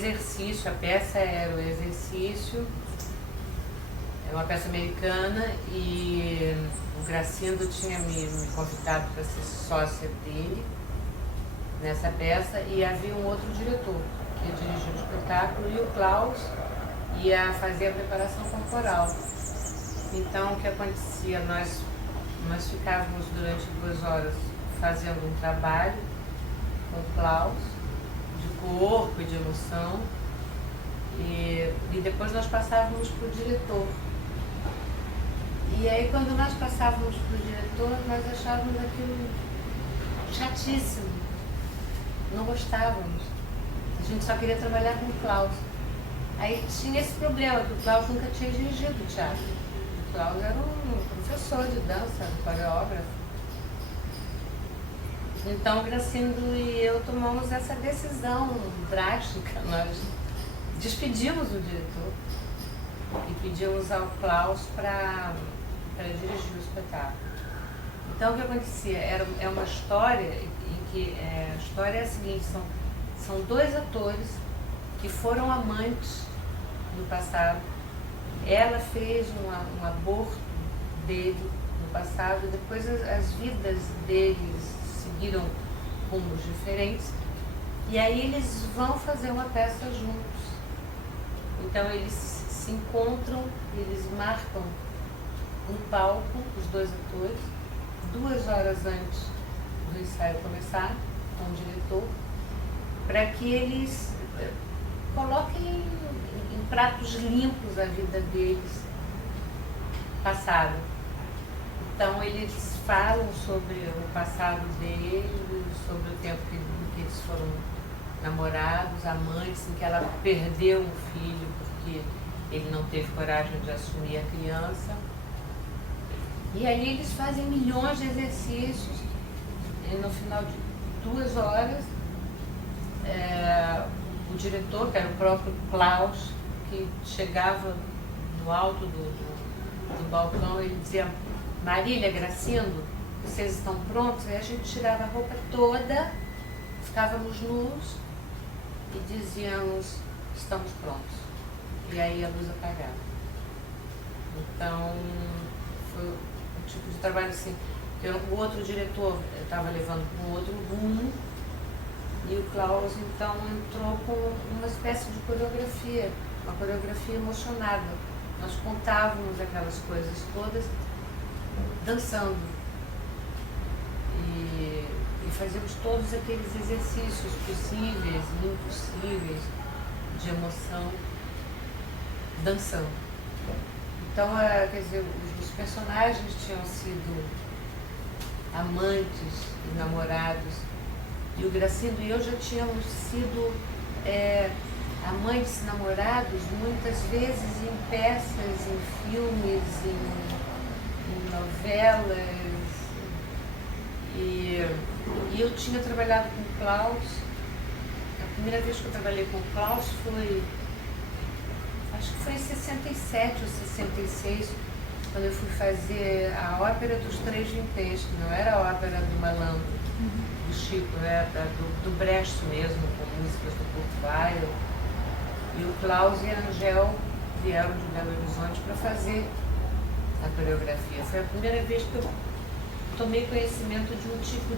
Exercício, a peça era o exercício, é uma peça americana e o Gracindo tinha me convidado para ser sócia dele nessa peça e havia um outro diretor que ia dirigir o espetáculo e o Klaus ia fazer a preparação corporal. Então o que acontecia? Nós ficávamos durante 2 horas fazendo um trabalho com o Klaus, de corpo e de emoção, e depois nós passávamos para o diretor. E aí quando nós passávamos para o diretor, nós achávamos aquilo chatíssimo, não gostávamos, a gente só queria trabalhar com o Klaus. Aí tinha esse problema, que o Klaus nunca tinha dirigido teatro. O Klaus era um professor de dança, um coreógrafo. Então o Gracindo e eu tomamos essa decisão drástica, nós despedimos o diretor e pedimos ao Klaus para dirigir o espetáculo. Então o que acontecia? É uma história em que a história é a seguinte, são 2 atores que foram amantes no passado. Ela fez um aborto dele no passado, depois as vidas deles seguiram rumos diferentes e aí eles vão fazer uma peça juntos. Então eles se encontram, eles marcam um palco, os 2 atores, 2 horas antes do ensaio começar, com o diretor, para que eles coloquem em pratos limpos a vida deles passada. Então eles falam sobre o passado deles, sobre o tempo que eles foram namorados, amantes, em que ela perdeu um filho porque ele não teve coragem de assumir a criança. E ali eles fazem milhões de exercícios e no final de 2 horas o diretor, que era o próprio Klaus, que chegava no alto do balcão, ele dizia: Marília, Gracindo, vocês estão prontos? Aí a gente tirava a roupa toda, ficávamos nus e dizíamos: estamos prontos. E aí a luz apagava. Então foi um tipo de trabalho assim, que o outro diretor estava levando para um outro rumo e o Klaus então entrou com uma espécie de coreografia, uma coreografia emocionada. Nós contávamos aquelas coisas todas dançando e fazíamos todos aqueles exercícios possíveis e impossíveis de emoção dançando. Então, quer dizer, os personagens tinham sido amantes e namorados e o Gracindo e eu já tínhamos sido amantes e namorados muitas vezes em peças, em filmes, em novelas. E eu tinha trabalhado com o Klaus. A primeira vez que eu trabalhei com o Klaus foi, acho que foi em 67 ou 66, quando eu fui fazer a ópera dos Três Vinténs, que não era a ópera do Malandro, do Chico, era do Brecht mesmo, com músicas do Kurt Weill. E o Klaus e a Angel vieram de Belo Horizonte para fazer a coreografia. Foi a primeira vez que eu tomei conhecimento de um tipo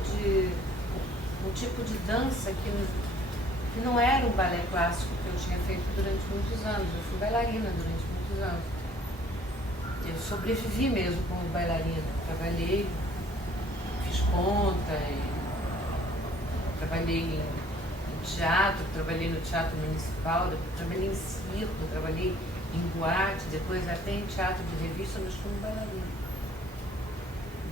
de dança que não era um balé clássico que eu tinha feito durante muitos anos. Eu fui bailarina durante muitos anos. Eu sobrevivi mesmo como bailarina. Trabalhei, fiz ponta, trabalhei em teatro, trabalhei no Teatro Municipal, depois trabalhei em circo, trabalhei em boate, depois até em teatro de revista, mas como bailarina.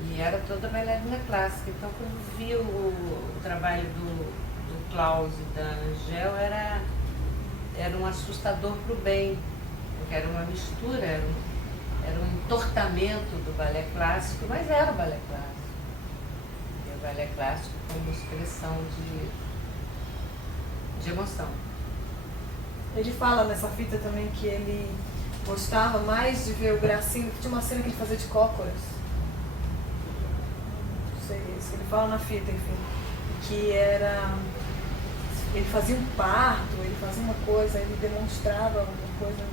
E era toda bailarina clássica. Então, quando vi o trabalho do Klaus e da Angel, era um assustador para o bem, porque era uma mistura, era um entortamento do balé clássico, mas era o balé clássico. E o balé clássico como expressão de emoção. Ele fala nessa fita também que ele gostava mais de ver o Gracindo, que tinha uma cena que ele fazia de cócoras. Não sei, isso que ele fala na fita, enfim. Que era ele fazia um parto, ele fazia uma coisa, ele demonstrava uma coisa,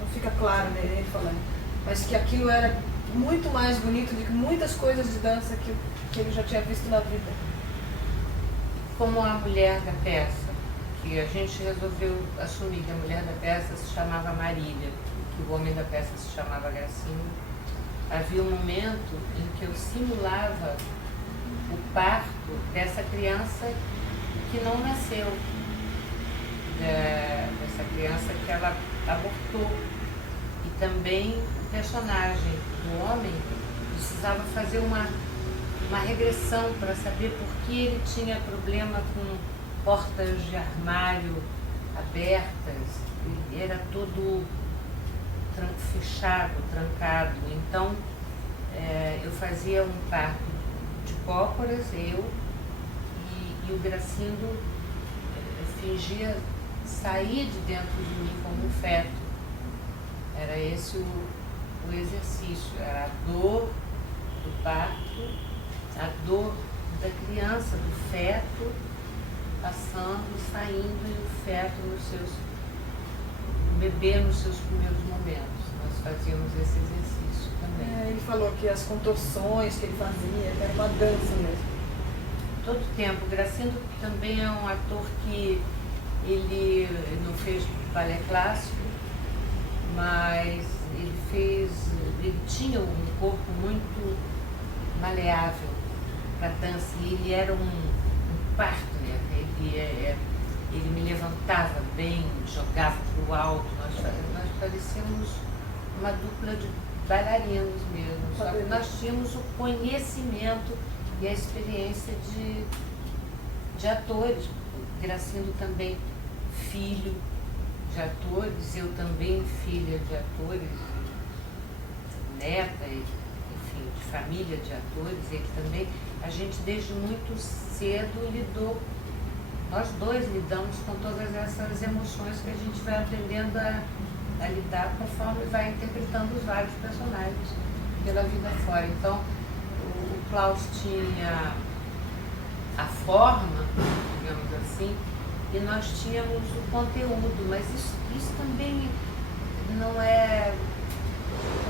não fica claro ele falando, mas que aquilo era muito mais bonito do que muitas coisas de dança que ele já tinha visto na vida. Como a mulher da peça, que a gente resolveu assumir que a mulher da peça se chamava Marília, que o homem da peça se chamava Gracinho, havia um momento em que eu simulava o parto dessa criança que não nasceu, dessa criança que ela abortou. E também o personagem do homem precisava fazer uma regressão para saber por que ele tinha problema com portas de armário abertas, ele era todo fechado, trancado. Então eu fazia um parto de cócoras, eu, e o Gracindo fingia sair de dentro de mim como um feto. Era esse o exercício, era a dor do parto, a dor da criança, do feto, passando, saindo, e o feto o bebê nos seus primeiros momentos. Nós fazíamos esse exercício também. Ele falou que as contorções que ele fazia, era uma dança mesmo. Todo tempo. O Gracindo também é um ator que ele não fez balé clássico, mas ele tinha um corpo muito maleável para dança, e ele era um partner, ele me levantava bem, jogava para o alto, nós parecíamos uma dupla de bailarinos mesmo, só que nós tínhamos o conhecimento e a experiência de atores. O Gracindo também filho de atores, eu também filha de atores, neta, enfim, de família de atores, ele também. A gente desde muito cedo lidou, nós dois lidamos com todas essas emoções que a gente vai aprendendo a lidar conforme vai interpretando os vários personagens pela vida fora. Então, o Klaus tinha a forma, digamos assim, e nós tínhamos o conteúdo, mas isso também não é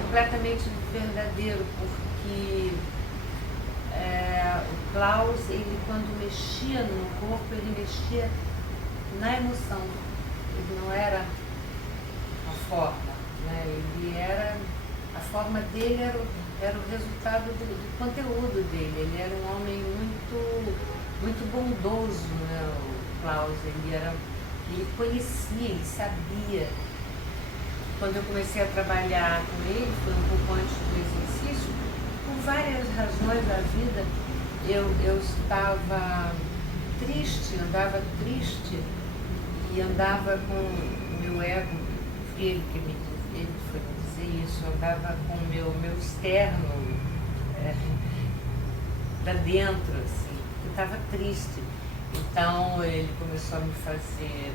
completamente verdadeiro, porque o Klaus, ele quando mexia no corpo, ele mexia na emoção, ele não era a forma, né? Ele era, a forma dele era o resultado do conteúdo dele, ele era um homem muito bondoso, né? O Klaus, ele conhecia, ele sabia. Quando eu comecei a trabalhar com ele, foi um pouco antes do exercício, por várias razões da vida, eu estava triste, andava triste e andava com o meu ego, ele foi me dizer isso, eu andava com o meu externo para dentro, assim, eu estava triste. Então ele começou a me fazer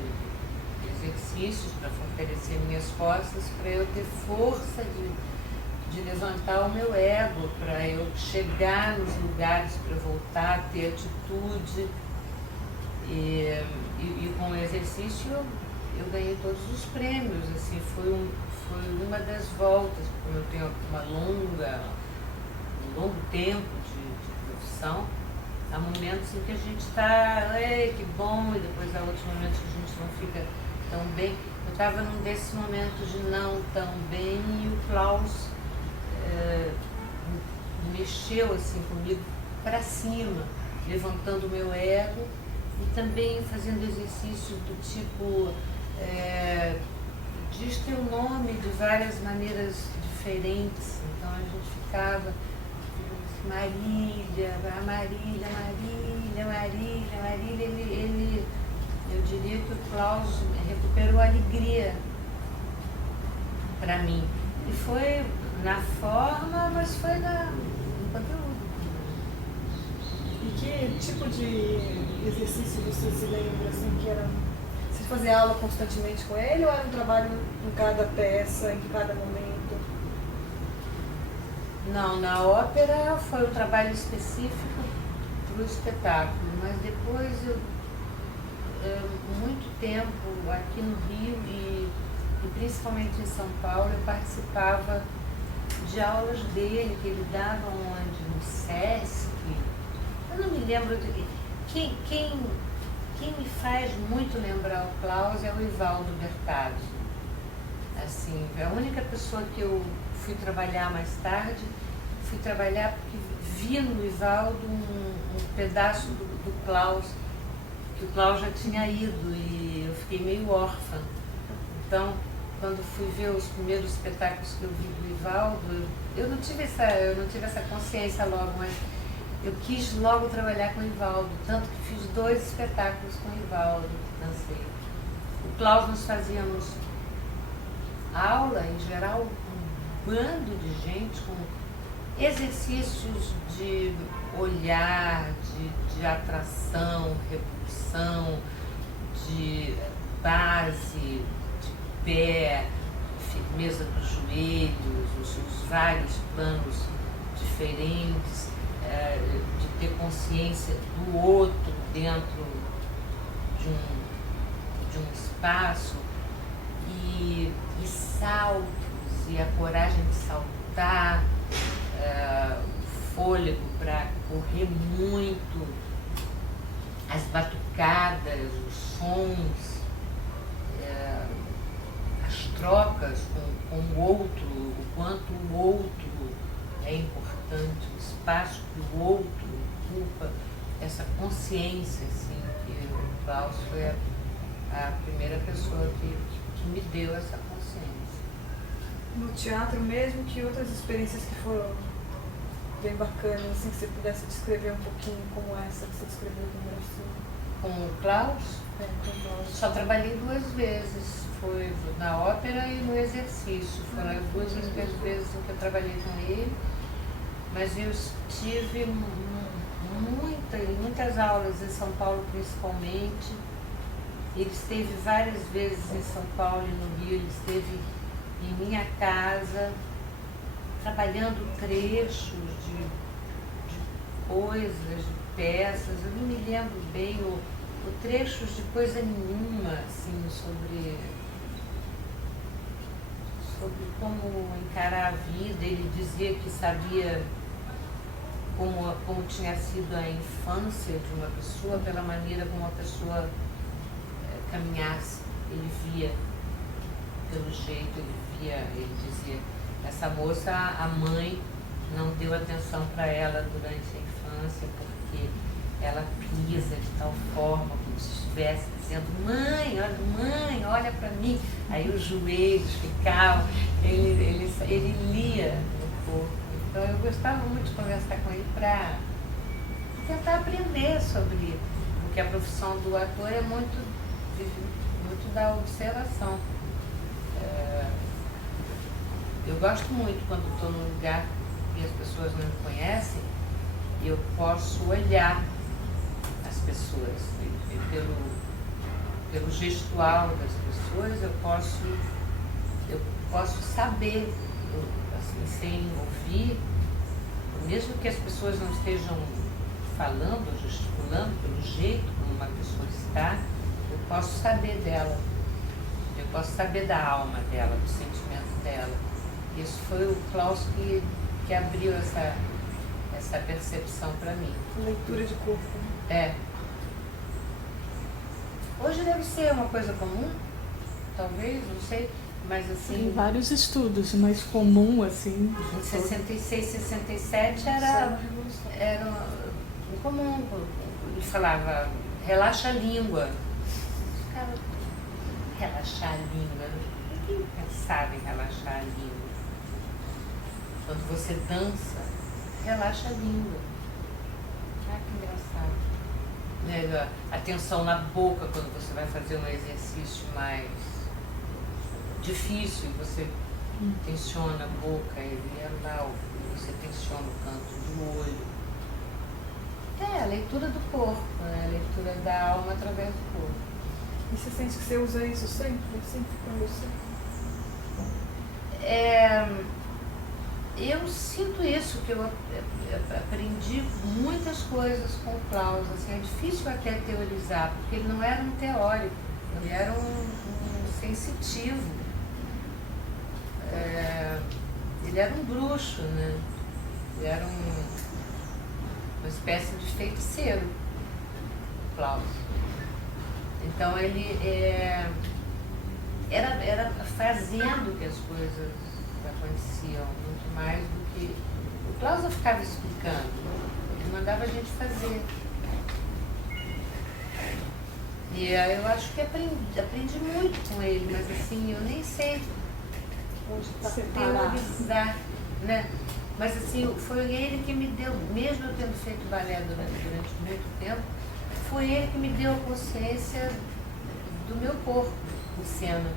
exercícios para fortalecer minhas costas, para eu ter força de levantar o meu ego, para eu chegar nos lugares, para voltar a ter atitude. E com o exercício eu ganhei todos os prêmios, assim, foi uma das voltas, como eu tenho um longo tempo de profissão, há momentos em que a gente está, que bom, e depois há outros momentos que a gente não fica tão bem. Eu estava num desses momentos de não tão bem, e o Klaus mexeu assim comigo para cima, levantando o meu ego e também fazendo exercícios do tipo diz teu nome de várias maneiras diferentes. Então a gente ficava Marília, Marília, Marília, Marília, Marília. Eu diria que o Klaus recuperou a alegria para mim. E foi na forma, mas foi no conteúdo. E que tipo de exercício você se lembra, assim, que era? Você fazia aula constantemente com ele ou era um trabalho em cada peça, em cada momento? Não, na ópera foi um trabalho específico para o espetáculo, mas depois muito tempo aqui no Rio e principalmente em São Paulo, eu participava de aulas dele, que ele dava onde? No SESC. Eu não me lembro de... Quem me faz muito lembrar o Klaus é o Ivaldo Bertazzo. Assim, a única pessoa que eu fui trabalhar mais tarde, fui trabalhar porque vi no Ivaldo um pedaço do Klaus, que o Klaus já tinha ido e eu fiquei meio órfã. Então, quando fui ver os primeiros espetáculos que eu vi do Ivaldo, eu não tive essa consciência logo, mas eu quis logo trabalhar com o Ivaldo, tanto que fiz 2 espetáculos com o Ivaldo, dancei. O Klaus, nós fazíamos aula, em geral, um bando de gente com exercícios de olhar, de atração, repulsão, de base, de pé, firmeza dos joelhos, os vários planos diferentes, de ter consciência do outro dentro de um espaço e saltos e a coragem de saltar, fôlego para correr muito, as batucadas, os sons, as trocas com o outro, o quanto o outro é importante, o espaço que o outro ocupa, essa consciência, assim, que o Klaus foi a primeira pessoa que me deu essa consciência. No teatro mesmo, que outras experiências que foram bem bacanas, assim, que você pudesse descrever um pouquinho como essa que você descreveu no Brasil? Com o Klaus? Com o Klaus. Só trabalhei 2 vezes, foi na ópera e no exercício. Foram as 2 únicas vezes em que eu trabalhei com ele, mas eu tive muitas aulas em São Paulo principalmente. Ele esteve várias vezes em São Paulo e no Rio, ele esteve em minha casa, trabalhando trechos de coisas, de peças. Eu não me lembro bem o trechos de coisa nenhuma, assim, sobre como encarar a vida. Ele dizia que sabia como tinha sido a infância de uma pessoa pela maneira como a pessoa caminhasse. Ele via pelo jeito, ele dizia, essa moça, a mãe não deu atenção para ela durante a infância porque ela pisa de tal forma como se estivesse dizendo, mãe, olha para mim. Aí os joelhos ficavam, ele lia no corpo. Então eu gostava muito de conversar com ele para tentar aprender sobre, porque a profissão do ator é muito da observação. Eu gosto muito quando estou num lugar e as pessoas não me conhecem, eu posso olhar as pessoas e pelo gestual das pessoas eu posso saber, assim, sem ouvir, mesmo que as pessoas não estejam falando ou gesticulando, pelo jeito como uma pessoa está, eu posso saber dela, eu posso saber da alma dela, do sentimento dela. Isso foi o Klaus que abriu essa percepção para mim. Leitura de corpo. É. Hoje deve ser uma coisa comum, talvez, não sei, mas assim... Tem vários estudos, mas comum, assim... Em 66, 67 era comum. Ele falava, relaxa a língua. Ficava, relaxar a língua. Ninguém pensava em relaxar a língua. Quando você dança, relaxa a língua. Ah, que engraçado. Atenção na boca quando você vai fazer um exercício mais difícil, você tensiona a boca, você tensiona o canto do olho. É a leitura do corpo, né? A leitura da alma através do corpo. E você sente que você usa isso sempre com você? Eu sinto isso, que eu aprendi muitas coisas com o Klaus. Assim, é difícil até teorizar, porque ele não era um teórico, ele era um sensitivo. Ele era um bruxo, né? Ele era uma espécie de feiticeiro, o Klaus. Então ele era fazendo que as coisas aconteciam, muito mais do que... O Klaus não ficava explicando, ele mandava a gente fazer. E eu acho que aprendi muito com ele, mas assim, eu nem sei teorizar, né? Mas assim, foi ele que me deu, mesmo eu tendo feito balé durante muito tempo, foi ele que me deu a consciência do meu corpo em cena.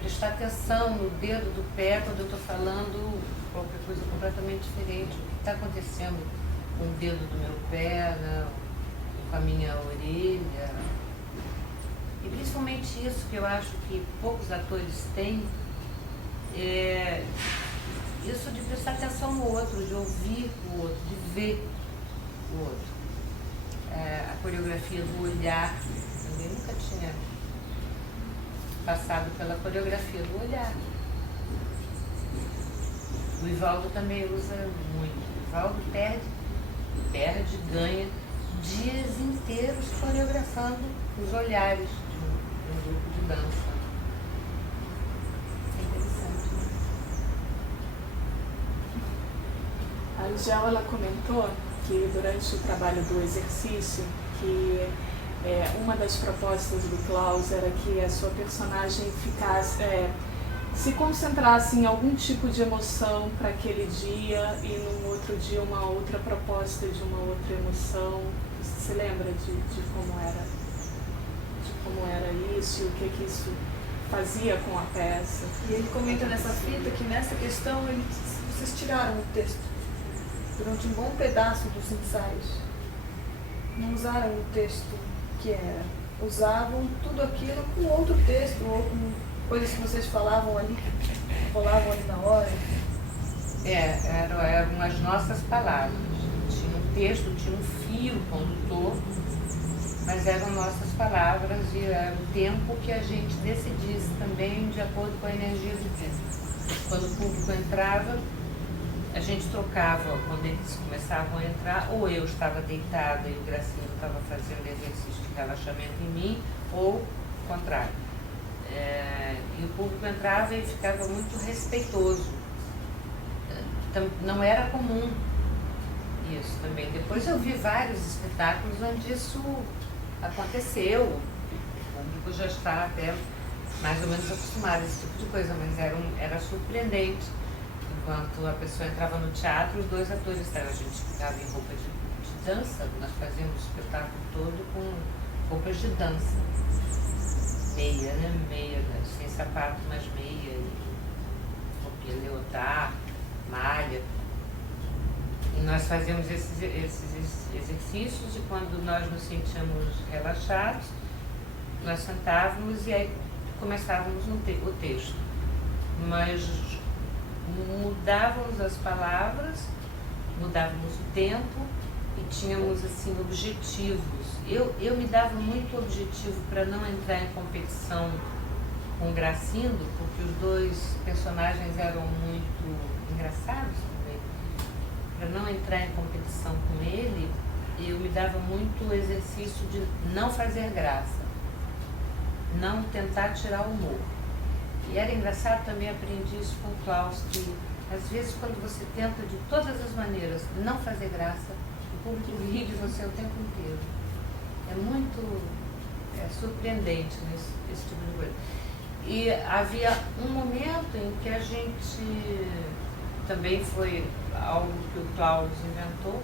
Prestar atenção no dedo do pé quando eu estou falando qualquer coisa completamente diferente. O que está acontecendo com o dedo do meu pé, né? Com a minha orelha. E principalmente isso que eu acho que poucos atores têm, isso de prestar atenção no outro, de ouvir o outro, de ver o outro. A coreografia do olhar, eu nunca tinha passado pela coreografia do olhar. O Ivaldo também usa muito. O Ivaldo perde, ganha dias inteiros coreografando os olhares de um grupo de dança. É interessante, né? A Ligel, ela comentou que durante o trabalho do exercício, que uma das propostas do Klaus era que a sua personagem ficasse, se concentrasse em algum tipo de emoção para aquele dia e no outro dia uma outra proposta de uma outra emoção. Você se lembra de como era isso e o que isso fazia com a peça? E ele comenta nessa fita que nessa questão vocês tiraram o texto durante um bom pedaço dos ensaios. Não usaram o texto que era, usavam tudo aquilo com outro texto ou com coisas que vocês falavam ali, falavam ali na hora. Eram as nossas palavras. Tinha um texto, tinha um fio condutor, mas eram nossas palavras e era o tempo que a gente decidisse também de acordo com a energia do tempo. Quando o público entrava, a gente trocava, quando eles começavam a entrar, ou eu estava deitada e o Gracinho estava fazendo exercício de relaxamento em mim, ou o contrário. E o público entrava e ficava muito respeitoso. Não era comum isso também. Depois eu vi vários espetáculos onde isso aconteceu. O público já está até mais ou menos acostumado a esse tipo de coisa, mas era surpreendente. Enquanto a pessoa entrava no teatro, os dois atores estavam, a gente ficava em roupa de dança, nós fazíamos o espetáculo todo com roupas de dança. Meia, né? Sem sapato, mas meia, roupinha leotard, malha. E nós fazíamos esses exercícios e quando nós nos sentíamos relaxados, nós sentávamos e aí começávamos o texto. Mas mudávamos as palavras, mudávamos o tempo e tínhamos assim objetivos. Eu me dava muito objetivo para não entrar em competição com o Gracindo, porque os dois personagens eram muito engraçados também. Para não entrar em competição com ele, eu me dava muito o exercício de não fazer graça, não tentar tirar o humor. E era engraçado, também aprendi isso com o Klaus, que às vezes quando você tenta de todas as maneiras não fazer graça, o público ri de você o tempo inteiro. É muito surpreendente, né, esse tipo de coisa. E havia um momento em que a gente, também foi algo que o Klaus inventou,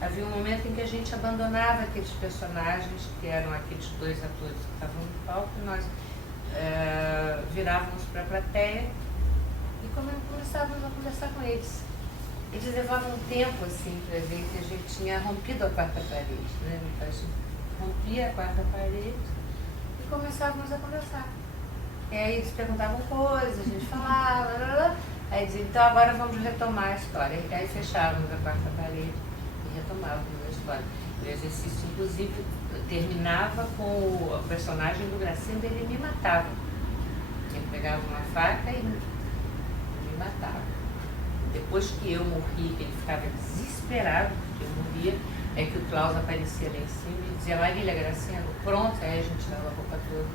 havia um momento em que a gente abandonava aqueles personagens, que eram aqueles dois atores que estavam no palco, e nós virávamos para a plateia e começávamos a conversar com eles. Eles levavam um tempo assim para ver que a gente tinha rompido a quarta parede, né? Então a gente rompia a quarta parede e começávamos a conversar. E aí eles perguntavam coisas, a gente falava, Aí dizia, então agora vamos retomar a história. E aí fechávamos a quarta parede e retomávamos a história. O exercício, inclusive, terminava com o personagem do Gracindo, ele me matava. Ele pegava uma faca e me matava. Depois que eu morri, que ele ficava desesperado, porque eu morria, é que o Klaus aparecia lá em cima e dizia, Marília, Gracindo, pronto. Aí a gente tirava a roupa toda.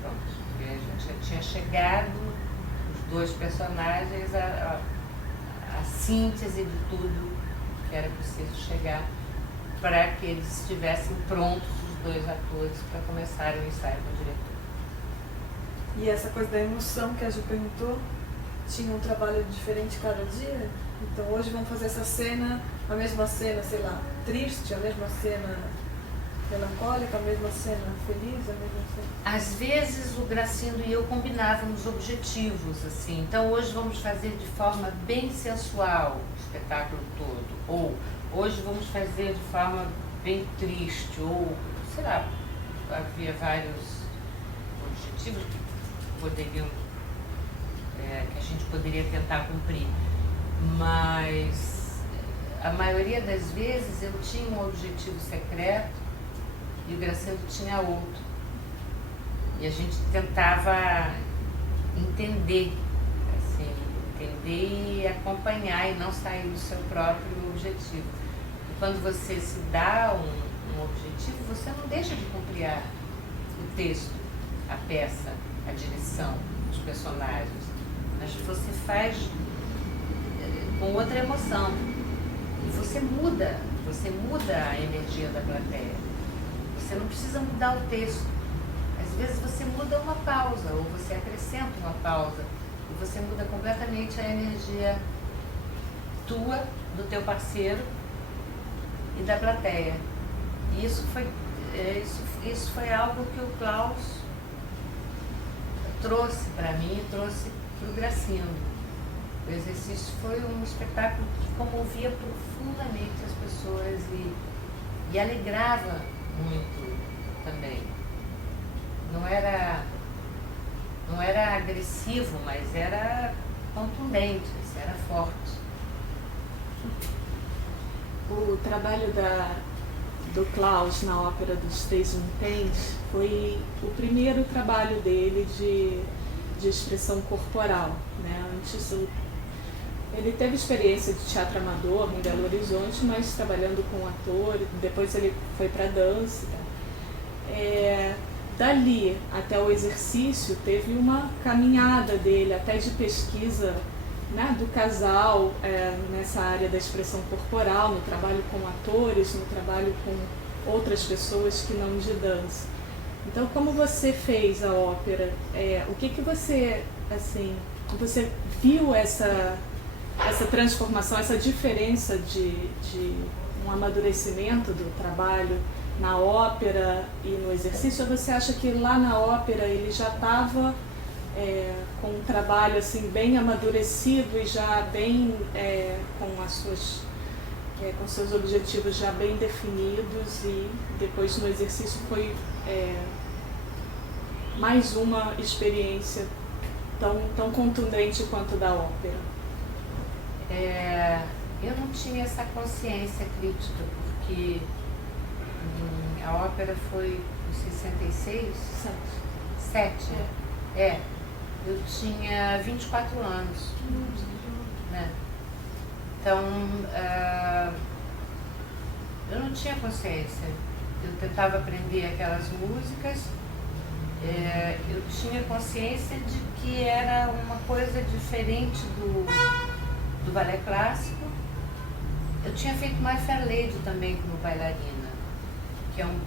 Pronto. E a gente já tinha chegado, os dois personagens, a síntese de tudo que era preciso chegar para que eles estivessem prontos, os dois atores, para começarem o ensaio com o diretor. E essa coisa da emoção que a Ju perguntou, tinha um trabalho diferente cada dia? Então hoje vamos fazer essa cena, a mesma cena, sei lá, triste, a mesma cena melancólica, a mesma cena feliz, a mesma cena... Às vezes o Gracindo e eu combinávamos objetivos, assim, então hoje vamos fazer de forma bem sensual o espetáculo todo, ou hoje vamos fazer de forma bem triste, ou, sei lá, havia vários objetivos que poderiam, que a gente poderia tentar cumprir, mas a maioria das vezes eu tinha um objetivo secreto e o Gracindo tinha outro. E a gente tentava entender e acompanhar e não sair do seu próprio objetivo. E quando você se dá um objetivo, você não deixa de cumprir o texto, a peça, a direção, os personagens, mas você faz com outra emoção. E você muda a energia da plateia. Você não precisa mudar o texto. Às vezes você muda uma pausa, ou você acrescenta uma pausa, e você muda completamente a energia tua, do teu parceiro e da plateia. E isso foi algo que o Klaus trouxe para mim, trouxe para o Gracindo. O exercício foi um espetáculo que comovia profundamente as pessoas e alegrava muito também. Não era agressivo, mas era contundente, era forte. O trabalho do Klaus na Ópera dos Três Vinténs foi o primeiro trabalho dele de expressão corporal, né? Antes ele teve experiência de teatro amador em Belo Horizonte, mas trabalhando com ator, depois ele foi para dança. Dali até o exercício teve uma caminhada dele, até de pesquisa, né, do casal nessa área da expressão corporal, no trabalho com atores, no trabalho com outras pessoas que não de dança. Então, como você fez a ópera? O que você, assim, você viu essa transformação, essa diferença de um amadurecimento do trabalho na ópera e no exercício, ou você acha que lá na ópera ele já estava com um trabalho assim, bem amadurecido e já bem com seus objetivos já bem definidos, e depois no exercício foi mais uma experiência tão contundente quanto da ópera? Eu não tinha essa consciência crítica, porque a ópera foi em 66? 7. Eu tinha 24 anos. Né? Então, eu não tinha consciência. Eu tentava aprender aquelas músicas, eu tinha consciência de que era uma coisa diferente do balé clássico. Eu tinha feito My Fair Lady também como bailarina, que é um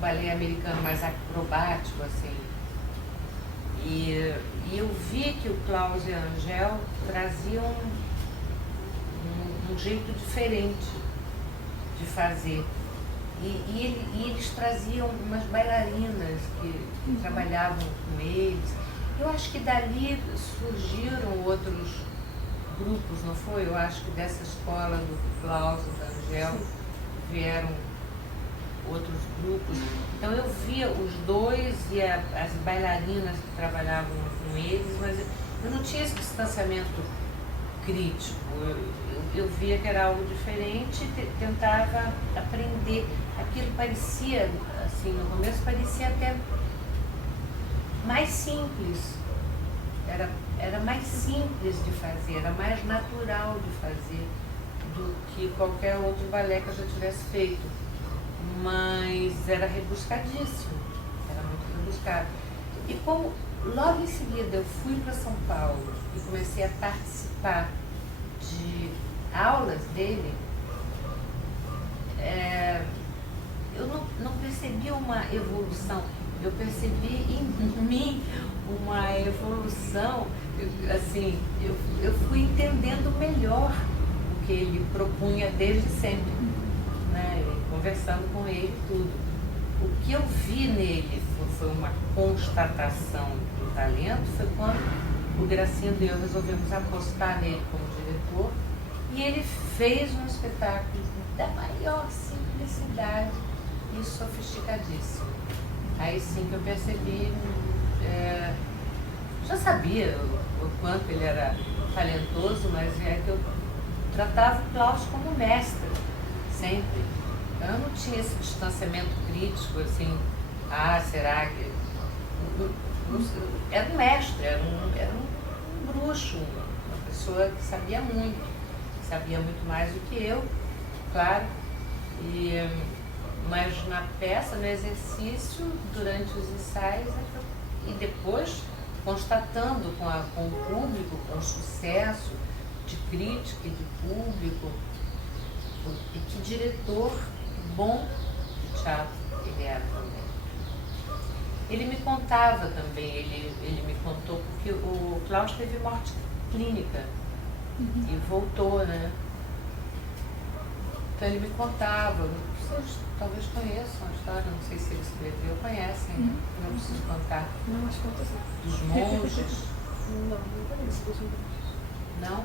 balé americano mais acrobático, assim. E eu vi que o Klaus e a Angel traziam um jeito diferente de fazer. E eles traziam umas bailarinas que trabalhavam com eles. Eu acho que dali surgiram outros grupos, não foi? Eu acho que dessa escola do Klaus e da Angel vieram outros grupos. Então eu via os dois e as bailarinas que trabalhavam com eles, mas eu não tinha esse distanciamento crítico. Eu via que era algo diferente e tentava aprender. Aquilo parecia, assim, no começo parecia até mais simples. Era mais simples de fazer, era mais natural de fazer do que qualquer outro balé que eu já tivesse feito. Mas era rebuscadíssimo, era muito rebuscado. E como logo em seguida eu fui para São Paulo e comecei a participar de aulas dele, eu não percebi uma evolução, eu percebi em mim uma evolução, assim, eu fui entendendo melhor o que ele propunha desde sempre, né? Conversando com ele tudo. O que eu vi nele foi uma constatação do talento, foi quando o Gracindo e eu resolvemos apostar nele como diretor e ele fez um espetáculo da maior simplicidade e sofisticadíssimo. Aí sim que eu percebi, já sabia o quanto ele era talentoso, mas é que eu tratava o Klaus como mestre, sempre. Eu não tinha esse distanciamento crítico, assim, será que... Era um mestre, era um bruxo, uma pessoa que sabia muito mais do que eu, claro. Mas na peça, no exercício, durante os ensaios, e depois constatando com o público, com o sucesso de crítica e de público, e que diretor bom de teatro ele era também. Ele me contava também, ele me contou, porque o Klaus teve morte clínica e voltou, né? Então ele me contava, vocês talvez conheçam a história, não sei se ele escreveu, conhecem, não preciso contar. Não, acho que conta sim. Dos monges. Não conheço dos monges. Não?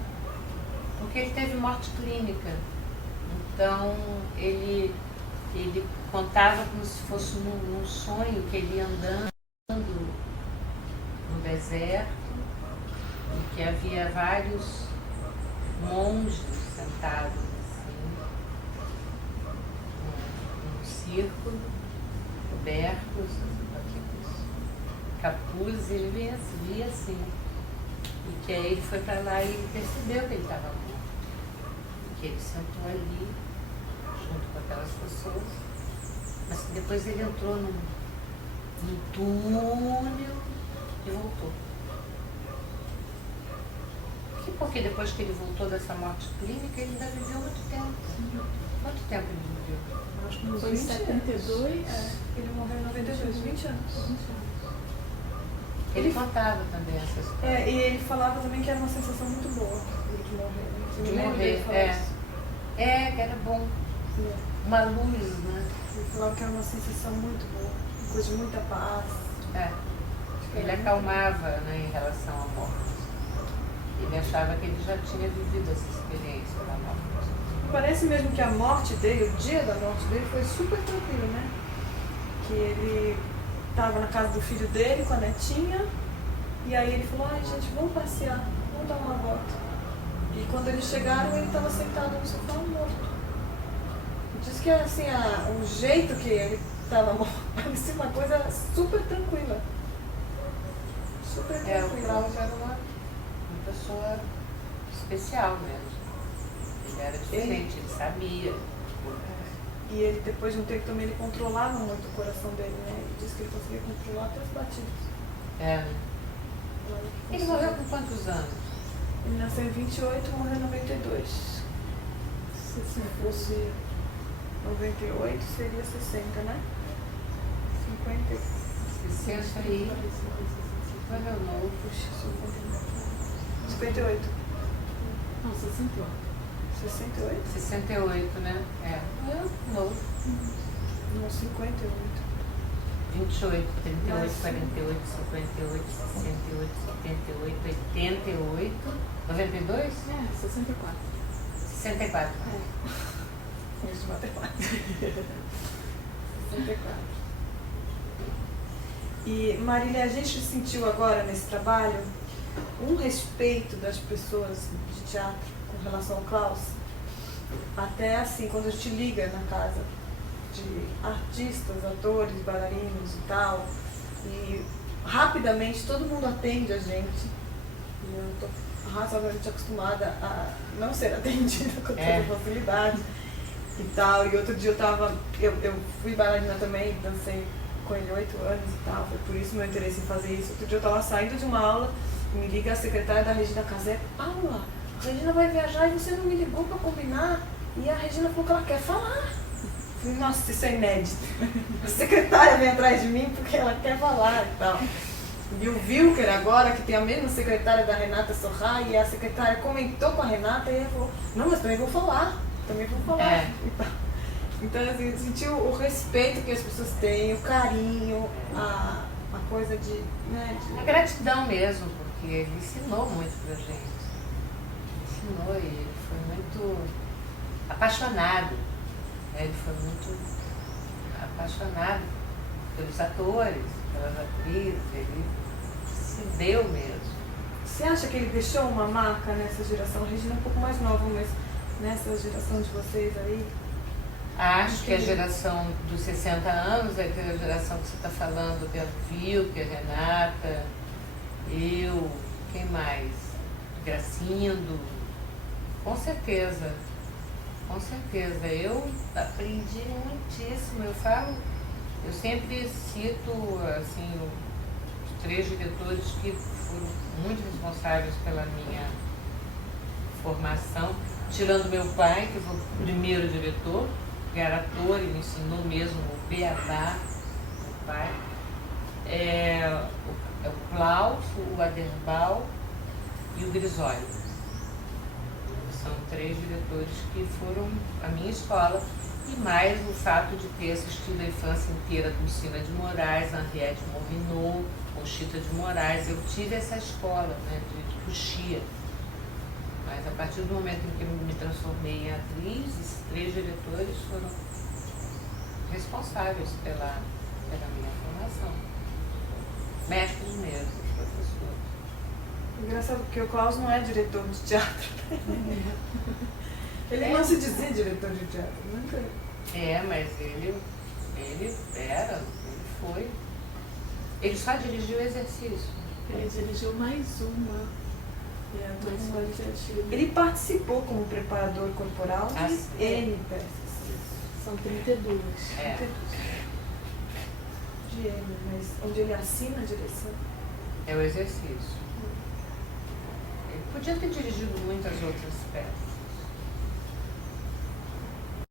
Porque ele teve morte clínica. Então ele contava como se fosse num sonho que ele ia andando no deserto e que havia vários monges sentados assim, num círculo, cobertos, capuzes, e ele via assim. E que aí ele foi para lá e percebeu que ele estava morto. E que ele sentou ali junto com aquelas pessoas, mas que depois ele entrou num túnel e voltou. Porque depois que ele voltou dessa morte clínica, ele ainda viveu muito tempo. Quanto tempo ele viveu? Acho que uns Foi 20 72. anos. Ele morreu em 92, 20 anos. Ele contava também essa história. E ele falava também que era uma sensação muito boa de morrer. De morrer, que era bom. Uma luz, né? Ele falava que era uma sensação muito boa, uma coisa de muita paz. Ele acalmava, né, em relação à morte. Ele achava que ele já tinha vivido essa experiência da morte. Parece mesmo que a morte dele, o dia da morte dele, foi super tranquilo, né? Que ele estava na casa do filho dele com a netinha, e aí ele falou, gente, vamos passear, vamos dar uma volta. E quando eles chegaram, ele estava sentado no sofá morto. Diz que assim, o jeito que ele estava morto, parecia uma coisa super tranquila. Super tranquila. O Klaus era uma pessoa especial mesmo. Ele era diferente, ele sabia. E ele, depois de um tempo também, ele controlava muito o coração dele, né? Ele disse que ele conseguia controlar até as batidas. Ele morreu com quantos anos? Ele nasceu em 28 e morreu em 92. Se fosse 98, seria 60, né? 50. 60 aí. Quando é o novo? 58. Não, 68. 68? 68, né? Novo. Não, 58. 28, 38, 48, 58, 68, 78, 88, 92? 64. 64. Isso, matemática. 64. E Marília, a gente sentiu agora nesse trabalho um respeito das pessoas de teatro com relação ao Klaus. Até assim, quando a gente liga na casa de artistas, atores, bailarinos e tal, e rapidamente todo mundo atende a gente. E eu tô razoavelmente acostumada a não ser atendida com toda facilidade e tal. E outro dia eu fui bailarina também, dancei com ele 8 anos e tal, foi por isso meu interesse em fazer isso. Outro dia eu estava saindo de uma aula e me liga a secretária da Regina Casé: Paula, a Regina vai viajar e você não me ligou para combinar? E a Regina falou que ela quer falar. Eu falei, nossa, isso é inédito. A secretária vem atrás de mim porque ela quer falar e tal. E o Wilker agora, que tem a mesma secretária da Renata Sorra, e a secretária comentou com a Renata e ela falou: não, mas também vou falar. Então, assim, sentiu o respeito que as pessoas têm, o carinho, a coisa de, né, a gratidão mesmo, porque ele ensinou muito pra gente. Ensinou e ele foi muito apaixonado. Ele foi muito apaixonado pelos atores, pelas atrizes, ele se deu mesmo. Você acha que ele deixou uma marca nessa geração? A Regina é um pouco mais nova, mas nessa geração de vocês aí? Acho que a geração dos 60 anos é aquela geração que você está falando, que é o Wilker, Renata, eu, quem mais? Gracindo, com certeza. Com certeza, eu aprendi muitíssimo. Eu sempre cito assim, os 3 diretores que foram muito responsáveis pela minha formação, tirando meu pai, que foi o primeiro diretor, que era ator e me ensinou mesmo o beabá, meu pai. É o Klaus, o Aderbal e o Grisoli. São 3 diretores que foram a minha escola, e mais o fato de ter assistido a infância inteira com Cina de Moraes, Henriette Morvinot, Conchita de Moraes. Eu tive essa escola, né, de coxia. Mas a partir do momento em que eu me transformei em atriz, esses 3 diretores foram responsáveis pela minha formação. Mestres mesmo, professores. Engraçado porque o Klaus não é diretor de teatro. Ele não se dizia diretor de teatro, nunca. Mas ele foi. Ele só dirigiu o exercício. Ele dirigiu mais uma. Ele participou como preparador corporal de N peças. São 32. De N, mas onde ele assina a direção. É o exercício. Ele podia ter dirigido muitas outras peças.